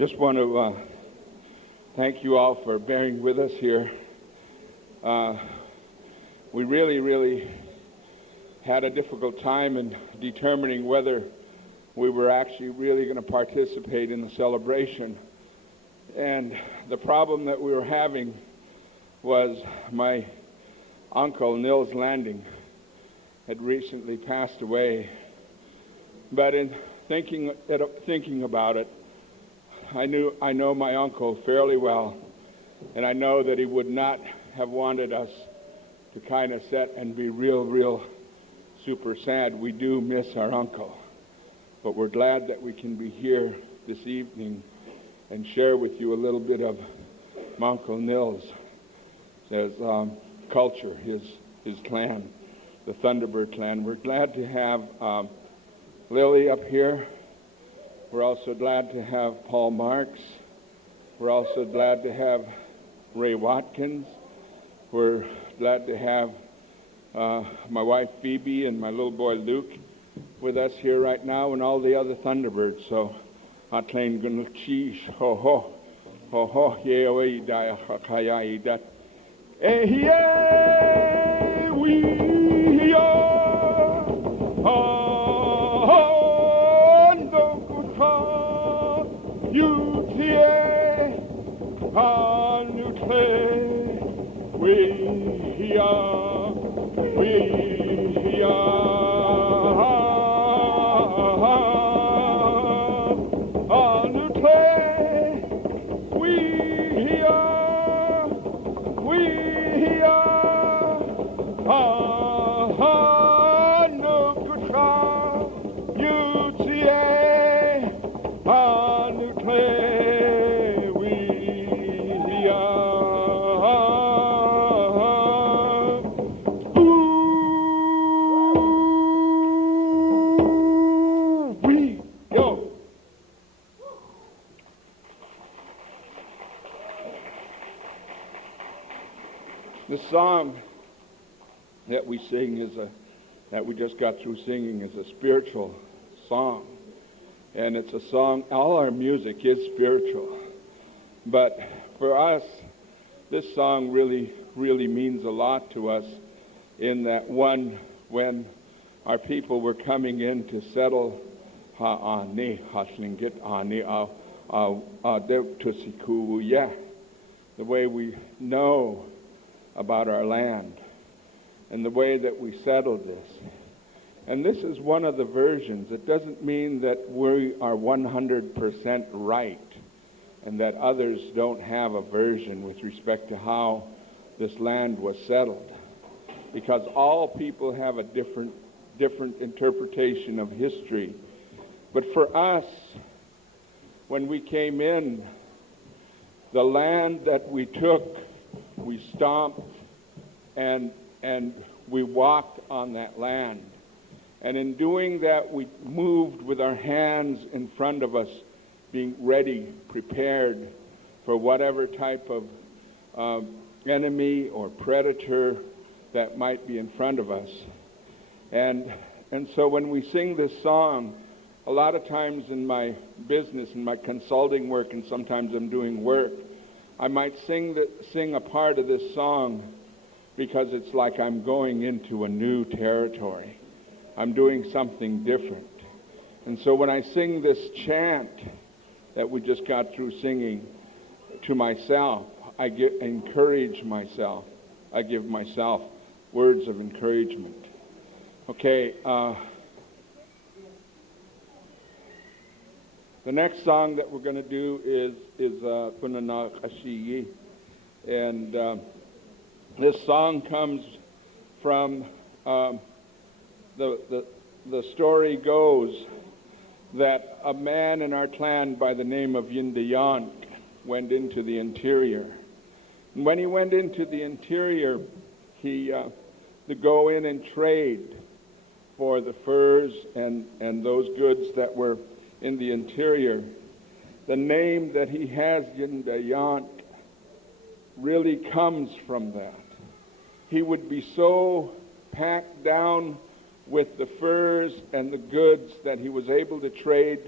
Just want to thank you all for bearing with us here. We really had a difficult time in determining whether we were actually really going to participate in the celebration. And the problem that we were having was my uncle, Nils Landing, had recently passed away. But in thinking about it, I know my uncle fairly well, and I know that he would not have wanted us to kind of sit and be real super sad. We do miss our uncle, but we're glad that we can be here this evening and share with you a little bit of my Uncle Nils' culture, his clan, the Thunderbird clan. We're glad to have Lily up here. We're also glad to have Paul Marks. We're also glad to have Ray Watkins. We're glad to have my wife Phoebe and my little boy Luke with us here right now, and all the other Thunderbirds. So, atlain gunchish ho ho ho ho ye we da khaya that eh we are you tie anutle we are anutle we are no good you tie anutle The song that we sing that we just got through singing is a spiritual song. And it's a song, all our music is spiritual. But for us, this song really means a lot to us in that when our people were coming in to settle the way we know about our land and the way that we settled this. And this is one of the versions. It doesn't mean that we are 100% right and that others don't have a version with respect to how this land was settled, because all people have a different interpretation of history. But for us, when we came in, the land that we took, we stomped and we walked on that land. And in doing that, we moved with our hands in front of us, being ready, prepared for whatever type of enemy or predator that might be in front of us. And so when we sing this song, a lot of times in my business, in my consulting work, and sometimes I'm doing work, I might sing a part of this song because it's like I'm going into a new territory. I'm doing something different. And so when I sing this chant that we just got through singing to myself, I encourage myself. I give myself words of encouragement. Okay, the next song that we're going to do is Kunana Kashiyi. And this song comes from the story goes that a man in our clan by the name of Yindayank went into the interior. And when he went into the interior, he to go in and trade for the furs and those goods that were in the interior. The name that he has, Yindayank, really comes from that. He would be so packed down with the furs and the goods that he was able to trade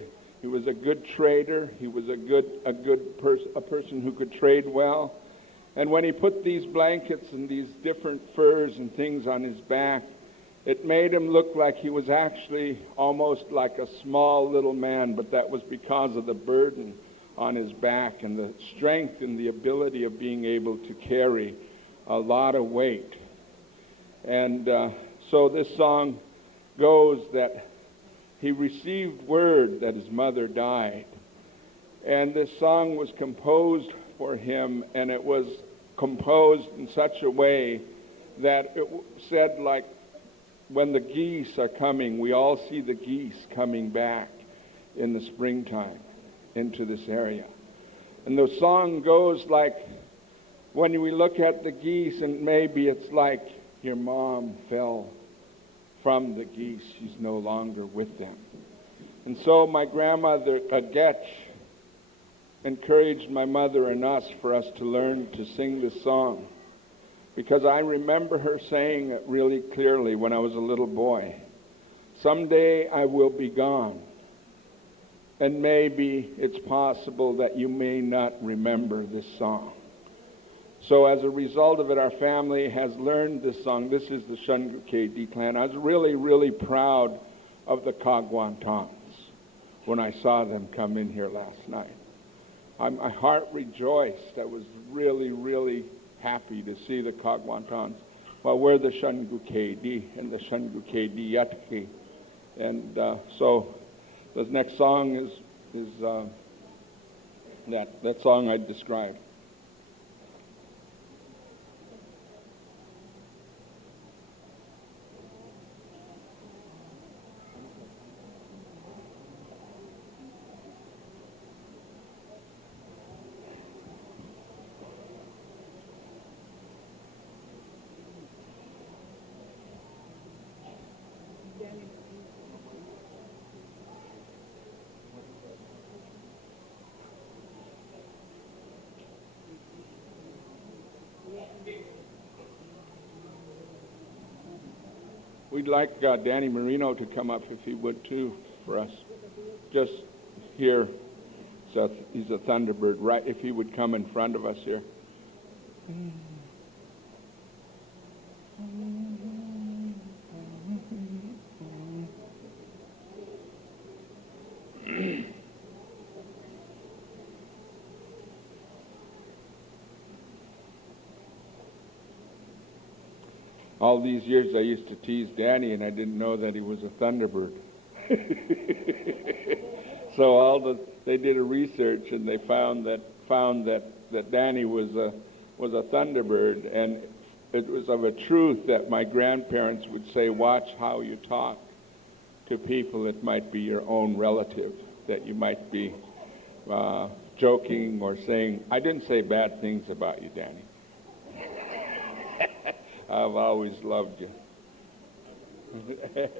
He was a good trader. He was a person who could trade well. And when he put these blankets and these different furs and things on his back, it made him look like he was actually almost like a small little man, but that was because of the burden on his back and the strength and the ability of being able to carry a lot of weight. And so this song goes that he received word that his mother died. And this song was composed for him, and it was composed in such a way that it said, like, when the geese are coming, we all see the geese coming back in the springtime into this area. And the song goes like, when we look at the geese, and maybe it's like your mom fell from the geese. She's no longer with them. And so my grandmother, Getch, encouraged my mother and us for us to learn to sing this song, because I remember her saying it really clearly when I was a little boy. Someday I will be gone, and maybe it's possible that you may not remember this song. So as a result of it, our family has learned this song. This is the Shunguke clan. I was really, really proud of the Kagwantons when I saw them come in here last night. My heart rejoiced. I was really, really happy to see the Kagwantons. Well, we're the Shunguke and the Shunguke Yatke. And so the next song is that song I described. We'd like Danny Marino to come up, if he would, too, for us. Just here. So he's a Thunderbird, right? If he would come in front of us here. All these years I used to tease Danny, and I didn't know that he was a Thunderbird. So they did a research, and they found that Danny was a Thunderbird, and it was of a truth that my grandparents would say, watch how you talk to people that might be your own relative, that you might be joking or saying, I didn't say bad things about you, Danny. I've always loved you. Hey,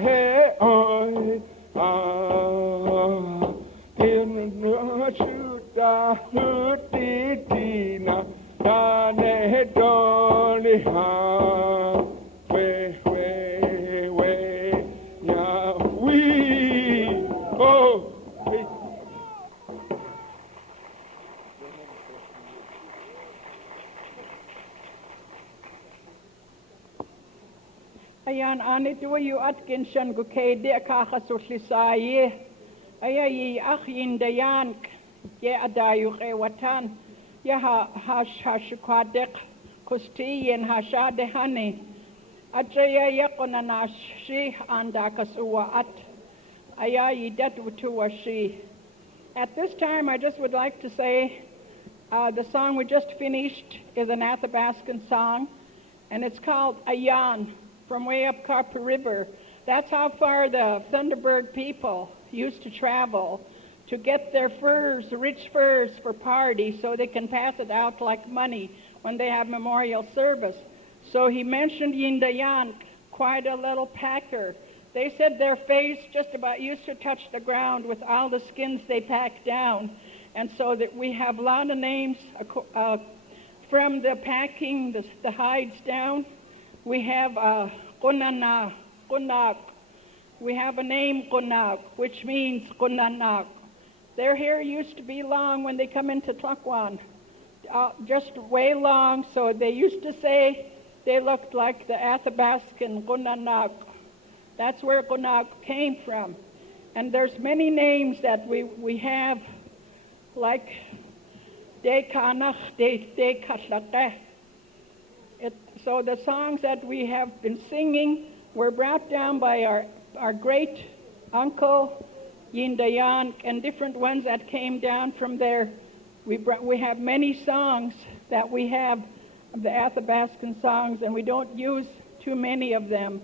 he oi in shuta hutitina na ne doli ha we nya we oh Ayan, anit yu atkin shan gukede akakasulisaye. Ayayi akhin dayan ye adayu watan. Ya hashukwadek kustiyen hashadehani. Ajaya yakonanashi andakasuwa at. Ayayi datuwashi. At this time, I just would like to say the song we just finished is an Athabascan song, and it's called Ayan, from way up Copper River. That's how far the Thunderbird people used to travel to get their furs, rich furs for party, so they can pass it out like money when they have memorial service. So he mentioned Yindayan, quite a little packer. They said their face just about used to touch the ground with all the skins they packed down. And so that we have a lot of names from the packing, the hides down. We have Kunanak. We have a name Kunak, which means Kunanak. Their hair used to be long when they come into Tlakwan, just way long, so they used to say they looked like the Athabascan Kunanak. That's where Kunak came from. And there's many names that we have, like Dekanach, Dekashlakeh. So the songs that we have been singing were brought down by our great uncle Yindayan, and different ones that came down from there. We have many songs that we have of the Athabascan songs, and we don't use too many of them.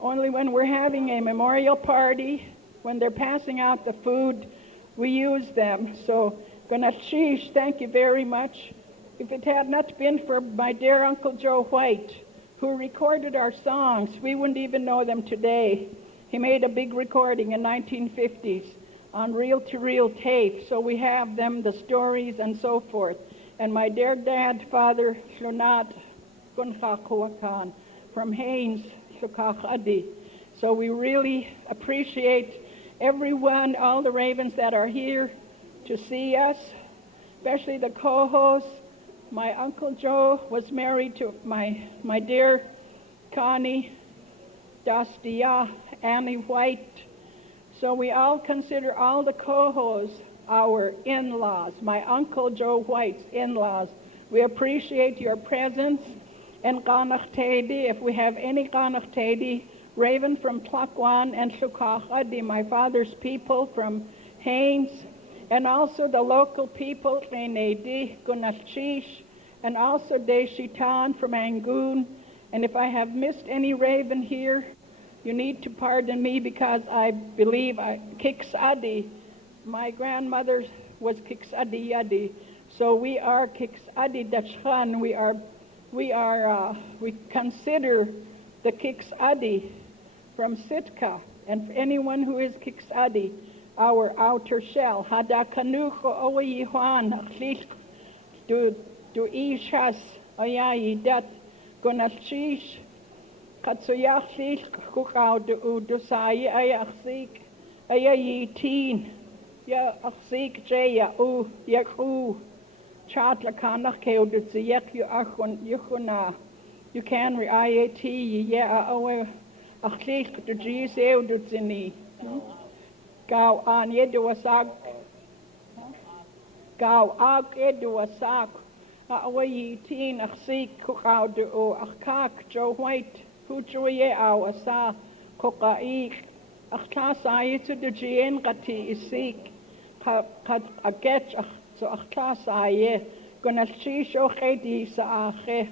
Only when we're having a memorial party, when they're passing out the food, we use them. So, Ganashish, thank you very much. If it had not been for my dear Uncle Joe White, who recorded our songs, we wouldn't even know them today. He made a big recording in 1950s on reel-to-reel tape, so we have them, the stories and so forth. And my dear dad, Father Shlunat Gunchakuakan from Haynes, Shukachadi. So we really appreciate everyone, all the ravens that are here to see us, especially the co-hosts. My Uncle Joe was married to my dear Connie Dastia, Annie White. So we all consider all the co-hosts our in-laws, my Uncle Joe White's in-laws. We appreciate your presence. And Ganach Tedi, if we have any Ganach Tedi, Raven from Tlakwan and Shukachadi, my father's people from Haynes, and also the local people, Renedi, Gunashish, and also Deshitan from Angoon. And if I have missed any Raven here, you need to pardon me because I believe Kiksadi, my grandmother was Kiksadi Yadi. So we are Kiksadi Dachran. We consider the Kiksadi from Sitka, and for anyone who is Kiksadi, our outer shell. Hadakanucho oyihuan achlich du ishas ayayi dat gonashish katsuyachlich kukau du sayi ayachsik ayayi teen ya achsik jaya u yakhu chatla kanach keu du tsiyak yu achun yuchuna you can re IAT ya awe achlich du jiseu du tsini Gau an yeduasak, gau ag yeduasak, away teen achsik kukau du achkak Joe White, who joye aw asa kokaik, achklasa yitu du jien gati isik, kat agech ach so achklasa ye, gonashisho chedi sa ache.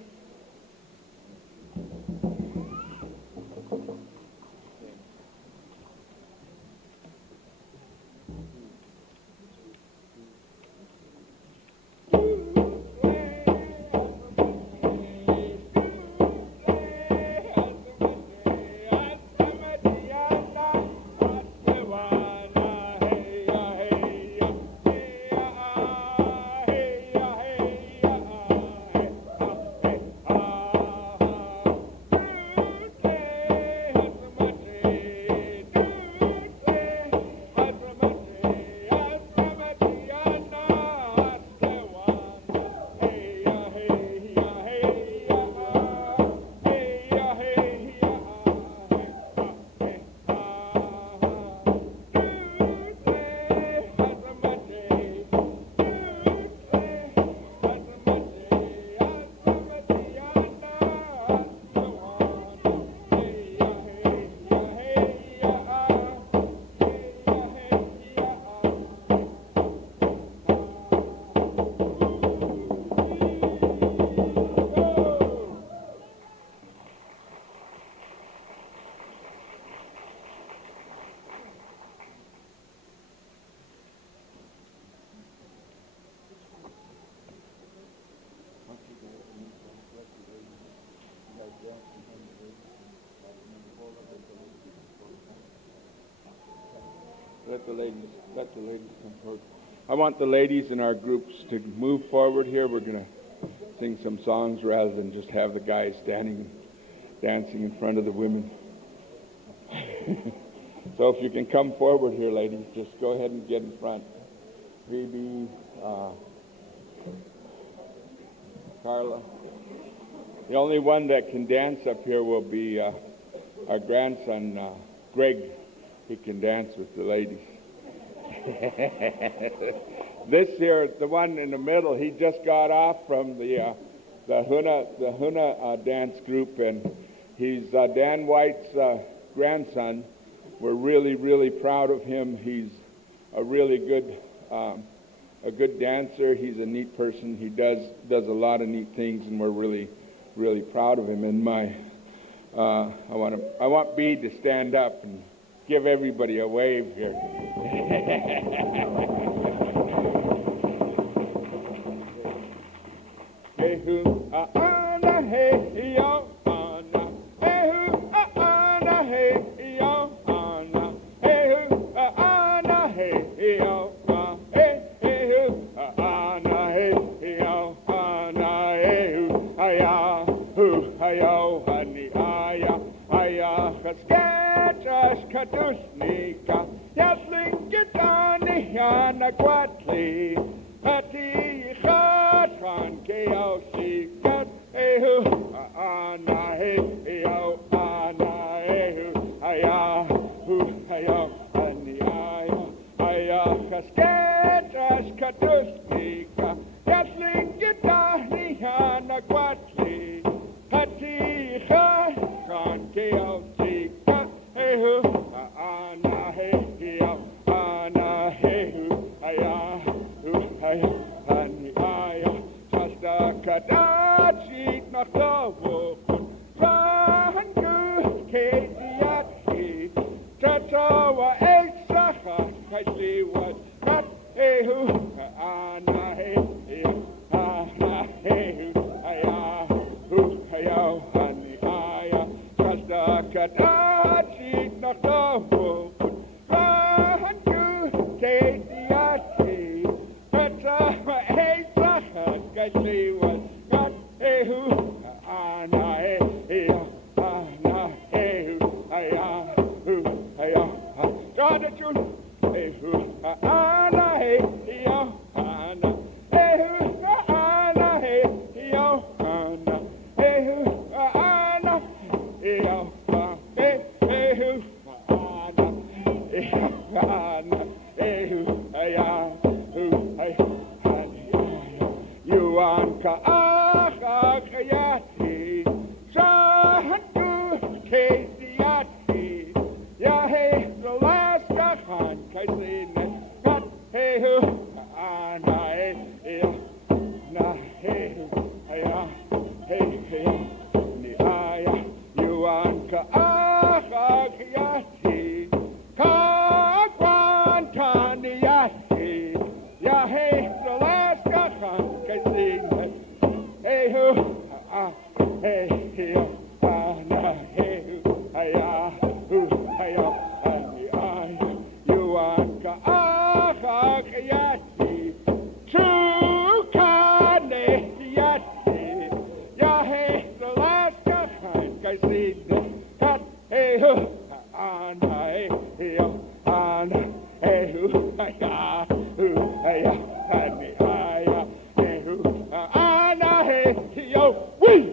Let the ladies come forward. I want the ladies in our groups to move forward here. We're going to sing some songs rather than just have the guys standing dancing in front of the women. So if you can come forward here, ladies, just go ahead and get in front. Phoebe, Carla. The only one that can dance up here will be our grandson, Greg. He can dance with the ladies. This here, the one in the middle, he just got off from the Huna dance group, and he's Dan White's grandson. We're really, really proud of him. He's a really good dancer. He's a neat person. He does a lot of neat things, and we're really, really proud of him. And I want Bee to stand up and give everybody a wave here. Hey hoo, ana hey yo, ana. Hey hoo, ana hey yo, ana. Hey hoo, ana hey yo, hey hey hoo, ana hey yo, ana hey hoo, aya hoo, ayo hani aya Kasketras katusnika, Yaslinkitani yana kwatli, Pati chatran keosi kat ehu, ana ehu, ana ehu, aya hu, ayo, ani aya Kasketras katusnika, Yaslinkitani yana kwatli, Pati chatran keosi kat ehu, ana ehu, ana ehu, aya hu, ayo, ani aya, Shasta kadachit nachtovukun, Vahanku kediatchi, Tatawa elsacha, Kaisli was kat ehu, ana ehu, ana ehu, aya hu, ayo, ani aya, Shasta kadachit nachtovukun, Vahanku kediatchi, Tatawa elsacha, Kaisli was kat ehu, ana ehu, ana ehu, aya hu, ayo, Gratitude, ehu, ana ehu, ana ehu, ana ehu, ana ehu, ana ehu, ehu, ana ehu, ana ehu, aya hu, ayo, ani, Yuan ka'acha kayati, Shahanku kediati, Yahe Sealaska han kaisine, Kat hehu, ana ehu, na hehu, aya, hehu, ni aya, Yuan ka'acha kayati, Ka'kwantani yati, Yahe Sealaska han kaisine, hehu, hehu, ana hehu, aya hu, ayo, ani aya, Yuan ka'acha kayati, Chukane yati, Yahe Sealaska han kaisine, Kat hehu, ana hehu, ana hehu, aya hu, aya, ani aya, hehu, ana hehu, wee!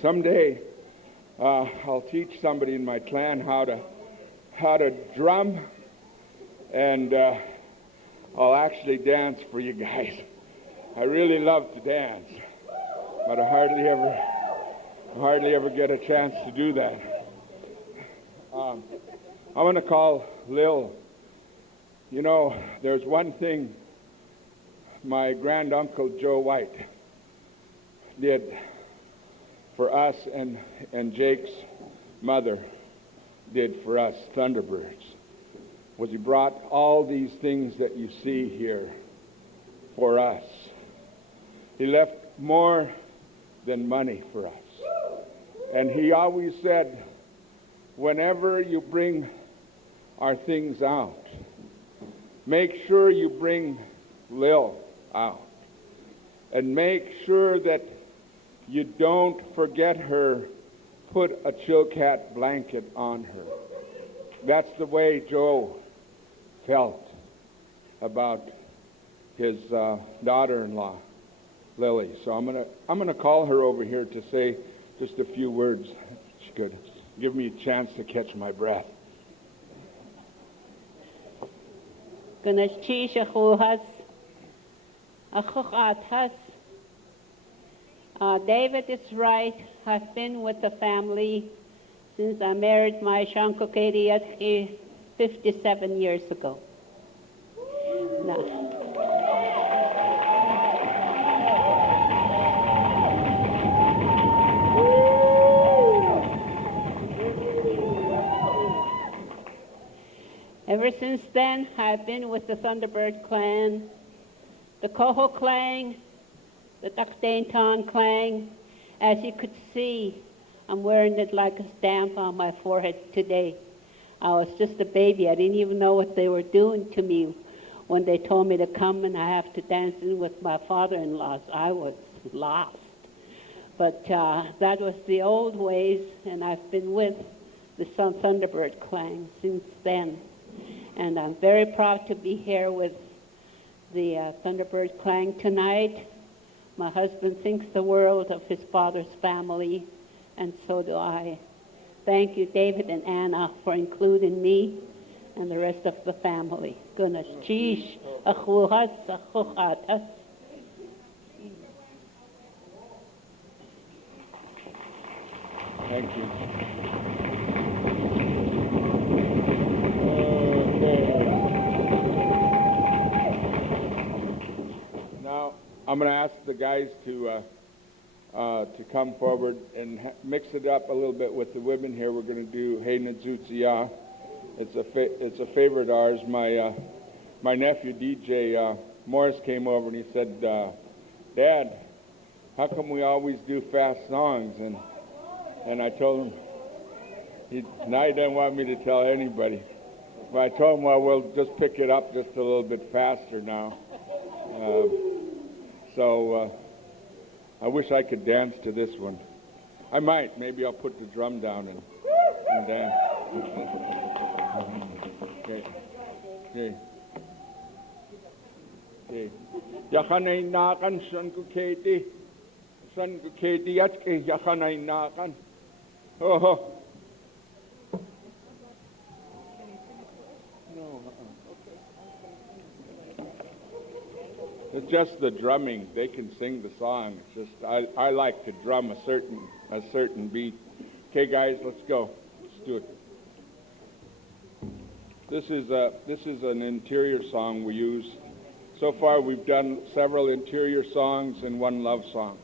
Someday, I'll teach somebody in my clan how to drum, and I'll actually dance for you guys. I really love to dance, but I hardly ever get a chance to do that. I want to call Lil. You know, there's one thing my granduncle Joe White did for us, and Jake's mother did for us Thunderbirds, was he brought all these things that you see here for us. He left more than money for us. And he always said, whenever you bring our things out, make sure you bring Lil out. And make sure that you don't forget her, put a Chilkat blanket on her. That's the way Joe felt about his daughter-in-law, Lily. So I'm gonna call her over here to say just a few words. She could give me a chance to catch my breath. David is right. I've been with the family since I married my Shankokedi 57 years ago. Now, ever since then, I've been with the Thunderbird clan, the Coho clan, the Dakdainton clan. As you could see, I'm wearing it like a stamp on my forehead today. I was just a baby. I didn't even know what they were doing to me when they told me to come and I have to dance in with my father-in-laws. I was lost. But that was the old ways, and I've been with the Thunderbird clan since then. And I'm very proud to be here with the Thunderbird clan tonight. My husband thinks the world of his father's family, and so do I. Thank you, David and Anna, for including me and the rest of the family. Goodness, sheesh, achuhas, achuhatas. Thank you. Now, I'm going to ask the guys to come forward and mix it up a little bit with the women here. We're going to do Hey Nazutsiya. It's a favorite of ours. My nephew DJ Morris came over and he said, Dad, how come we always do fast songs? And I told him, now he doesn't want me to tell anybody. But I told him, well, we'll just pick it up just a little bit faster now. So I wish I could dance to this one. I might. Maybe I'll put the drum down and dance. Okay. Okay. Okay. Yakanay nakan san ko keti yatke yakanay nakan. Oh. No. It's just the drumming. They can sing the song. It's just I like to drum a certain beat. Okay, guys, let's go. Let's do it. This is an interior song we use. So far, we've done several interior songs and one love song.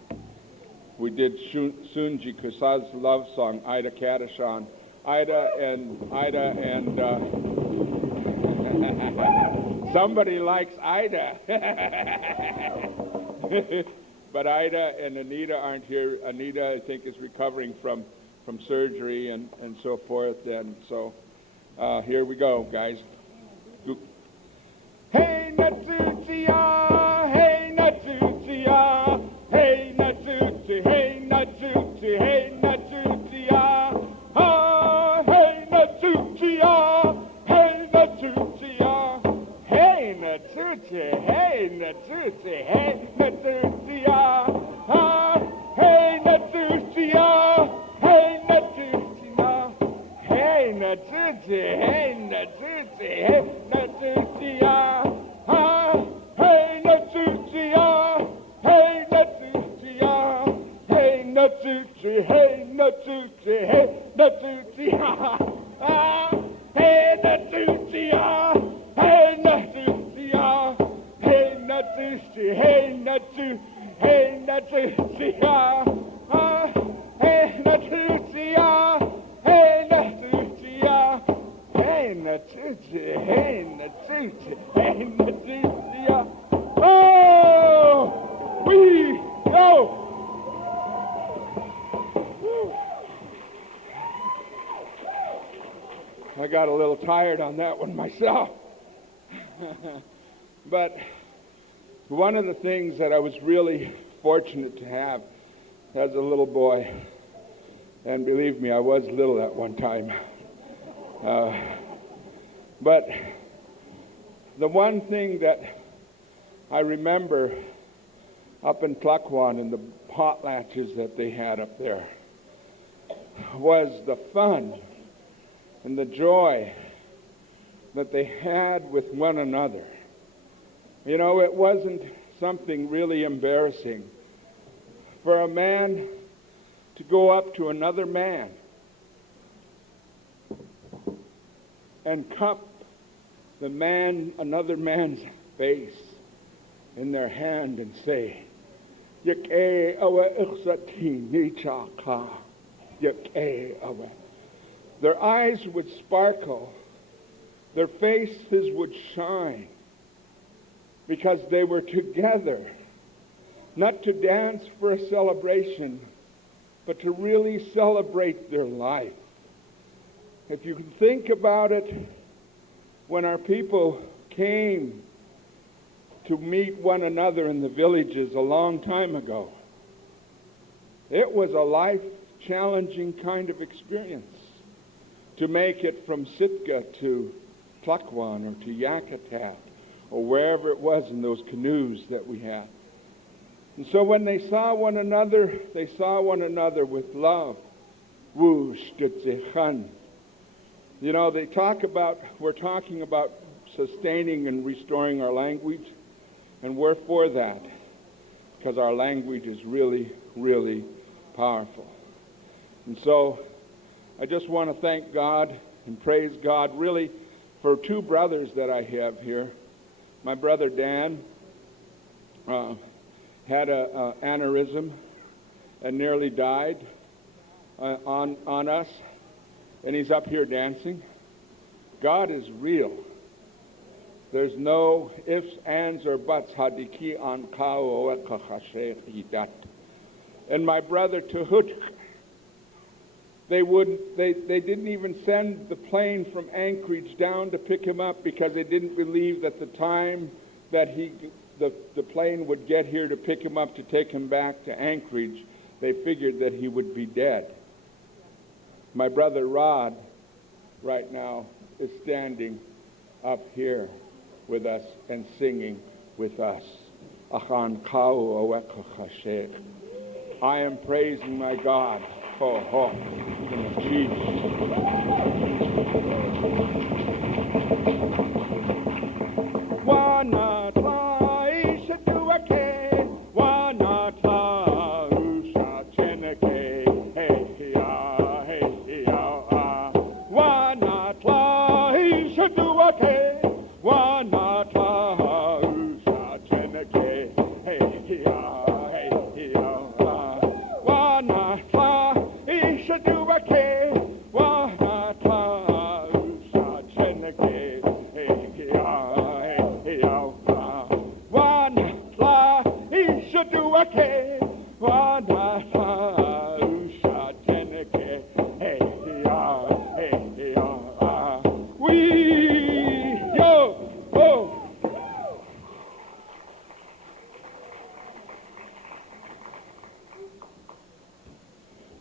We did Sunji Kusa's love song, Ida Kadashan. Ida and somebody likes Ida. But Ida and Anita aren't here. Anita, I think, is recovering from surgery and so forth. And so here we go, guys. Hey, Natsutia, hey, Natsutia, hey, Natsuti, hey, Natsuti, hey, Natsutia. Oh, hey, Natsutia, hey, Natsutia, hey, Natsuti, hey, Natsuti, hey, Natsutia. Oh, hey, Natsutia, hey, Natsutia, hey, Natsuti, hey, Natsuti, hey, Natsutia. Oh, hey, Natsutia, hey, Natsutia, hey, Natsuti, hey, Natsuti, hey, Natsutia. Oh, hey, Natsutia, hey, Natsutia, hey, Natsuti, hey, Natsu, hey, Natsutia. Oh, hey, Natsutia, hey, Natsutia, hey, Natsuti, hey, Natsuti, hey, Natsutia. Oh, we go. got a little tired on that one myself. But one of the things that I was really fortunate to have as a little boy, and believe me, I was little at one time, but the one thing that I remember up in Tlakwan and the potlatches that they had up there was the fun and the joy that they had with one another. You know, it wasn't something really embarrassing for a man to go up to another man and cup another man's face in their hand and say, "Yek'e awa ikhsati nichaka, yek'e awa." Their eyes would sparkle, their faces would shine, because they were together, not to dance for a celebration, but to really celebrate their life. If you can think about it, when our people came to meet one another in the villages a long time ago, it was a life-challenging kind of experience to make it from Sitka to Tlakwan or to Yakutat or wherever it was in those canoes that we had. And so when they saw one another with love. Whoosh, Gitze-chan. You know, we're talking about sustaining and restoring our language, and we're for that, because our language is really, really powerful. And so I just want to thank God and praise God really for two brothers that I have here. My brother Dan had an aneurysm and nearly died on us, and he's up here dancing. God is real. There's no ifs, ands, or buts. Hadiki an kao hidat. And my brother Tuhut, they didn't even send the plane from Anchorage down to pick him up because they didn't believe that the time that the plane would get here to pick him up to take him back to Anchorage, they figured that he would be dead. My brother Rod right now is standing up here with us and singing with us. I am praising my God. In Jesus.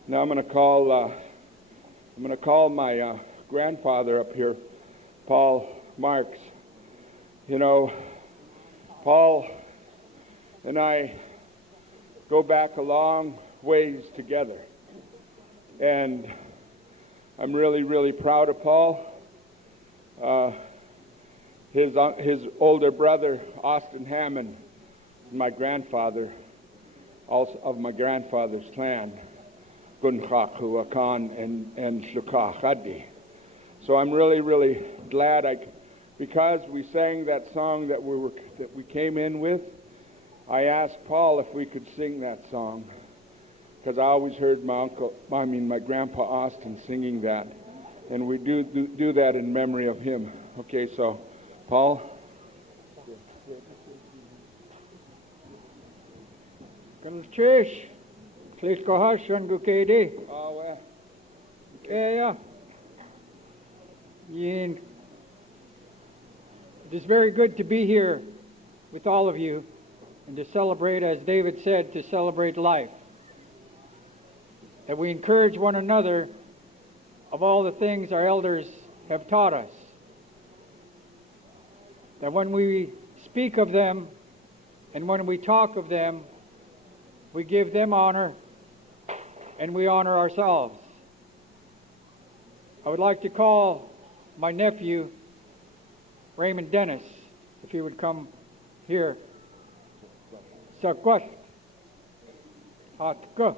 Now I'm going to call my grandfather up here, Paul Marks. You know, Paul and I go back a long ways together, and I'm really, really proud of Paul. His older brother, Austin Hammond, my grandfather, also of my grandfather's clan, Gunchakuakan and Shukachadi. So I'm really, really glad because we sang that song that we came in with. I asked Paul if we could sing that song, because I always heard my grandpa Austin singing that, and we do that in memory of him. Okay, so Paul. Kanchish, please go hush and go KD. Oh, Yeah. Yin. It is very good to be here with all of you and to celebrate, as David said, to celebrate life. That we encourage one another of all the things our elders have taught us. That when we speak of them and when we talk of them, we give them honor and we honor ourselves. I would like to call my nephew, Raymond Dennis, if he would come here. Sakwat. Hatka.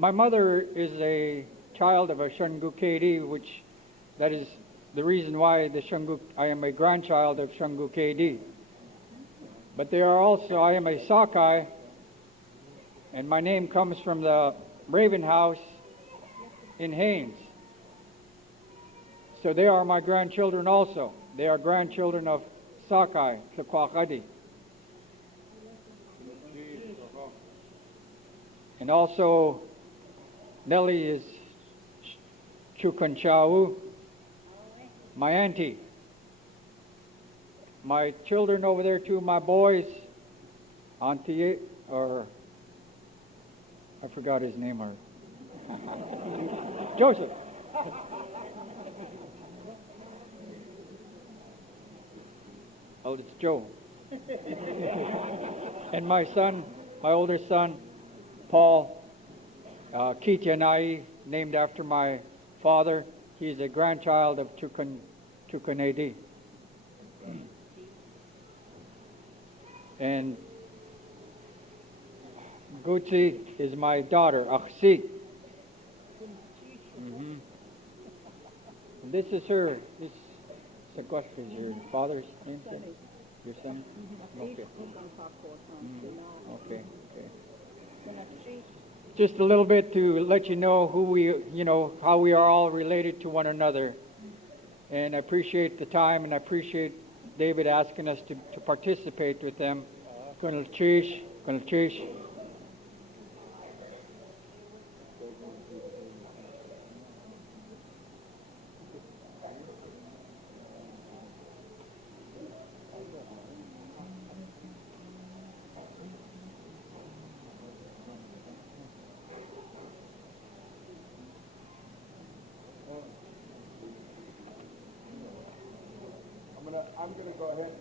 My mother is a child of a Shungukedi, which that is the reason why I am a grandchild of Shungukedi. But they are also, I am a Sakai, and my name comes from the Raven House in Haines. So they are my grandchildren also. They are grandchildren of Sakai, Tlakwakadi. And also, Nellie is Chukanchau, my auntie. My children over there too, my boys, auntie, or I forgot his name, or Joseph. Oh, it's Joe. And my son, my older son, Paul, Kityanai, named after my father. He's a grandchild of Chukanedi. And Gucci is my daughter, Aksi. This is her. This Sakwat is your father's name? Your son? Okay. Okay. Just a little bit to let you know who we, how we are all related to one another. And I appreciate the time, and I appreciate David asking us to participate with them. Colonel Chish. I'm going to go ahead and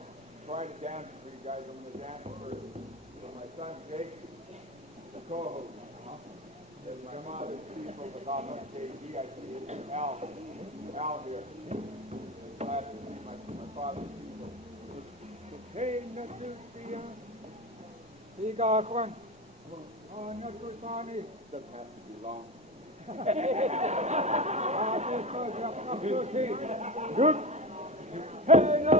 try to dance for you guys. I'm going to dance for my son Jake, the Toho. There's some other people that got on stage. I see Al here. Glad to see my father's people. Hey, nothing beyond. Doesn't have to be long. Good. Hey, no,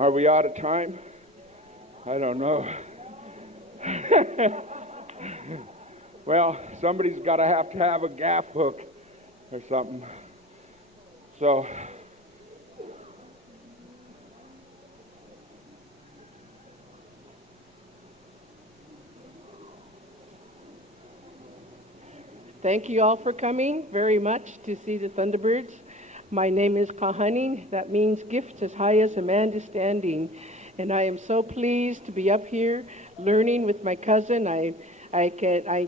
Are we out of time? I don't know. Well, somebody's got to have a gaff hook or something. So, thank you all for coming very much to see the Thunderbirds. My name is Kahanin. That means gifts as high as a man is standing. And I am so pleased to be up here learning with my cousin. I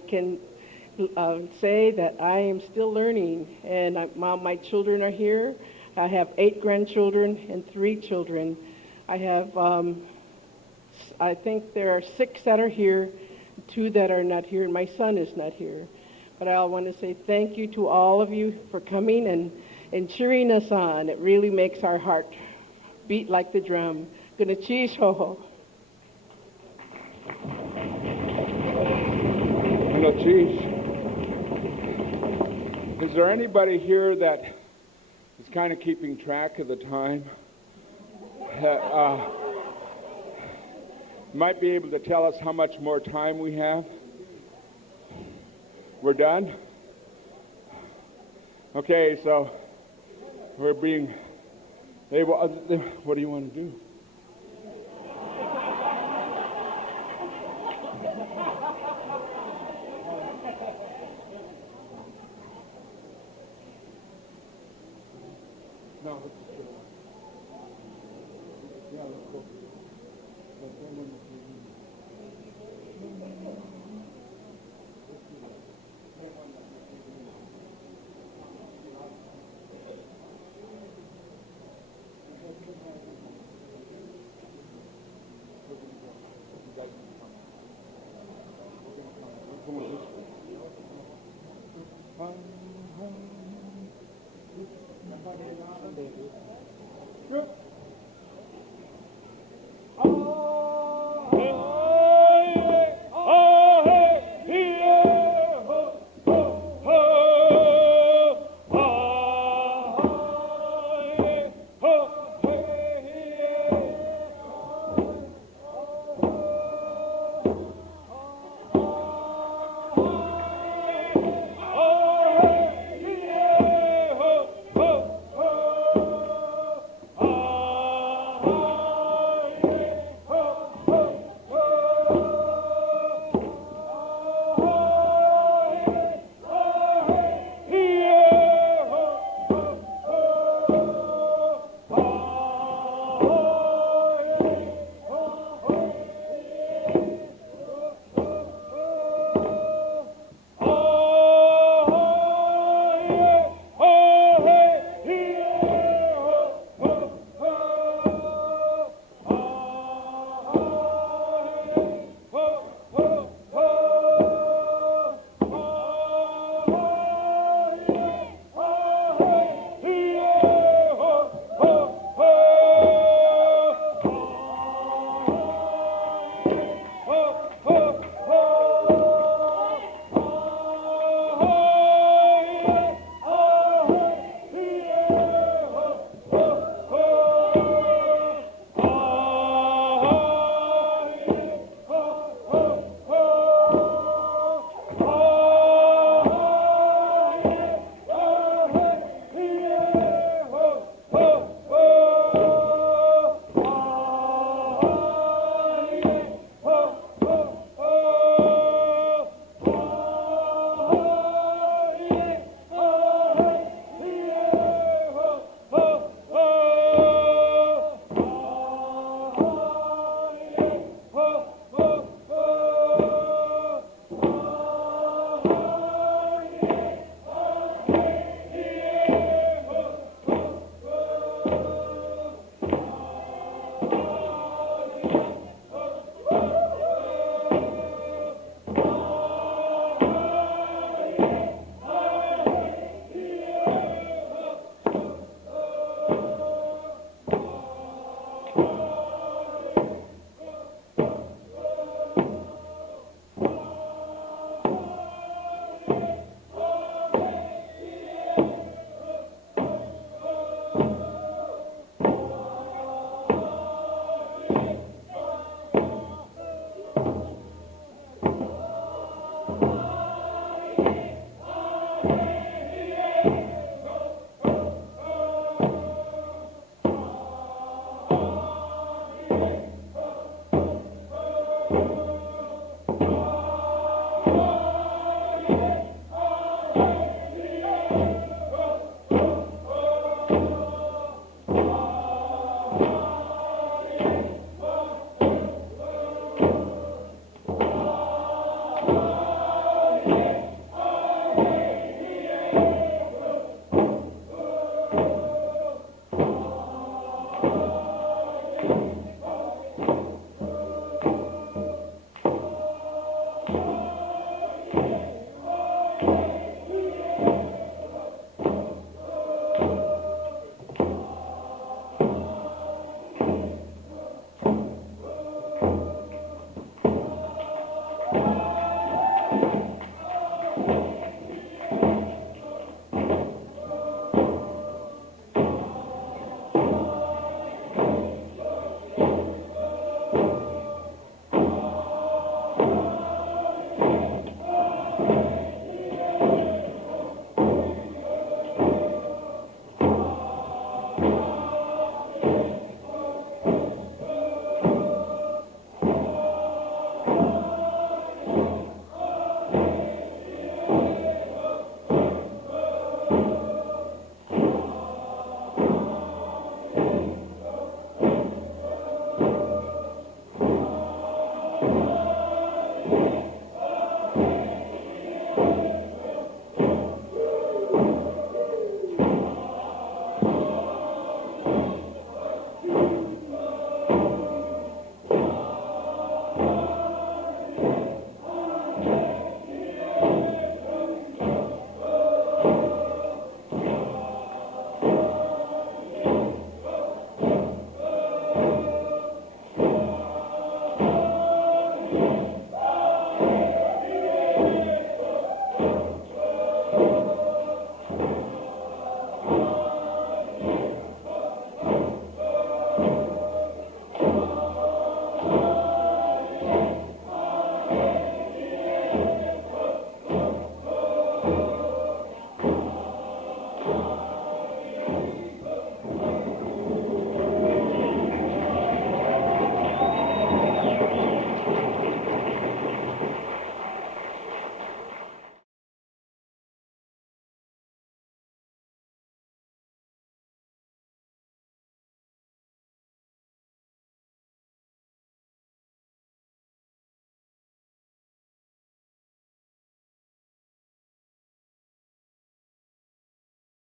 can say that I am still learning. And my children are here. I have 8 grandchildren and 3 children. I have, I think there are 6 that are here, 2 that are not here, and my son is not here. But I want to say thank you to all of you for coming and cheering us on. It really makes our heart beat like the drum. Gonna cheese ho ho. Hello, Chief. Is there anybody here that is kind of keeping track of the time? Might be able to tell us how much more time we have? We're done? Okay, so we're being... what do you want to do? No, let's just go. Yeah, let's go. Good.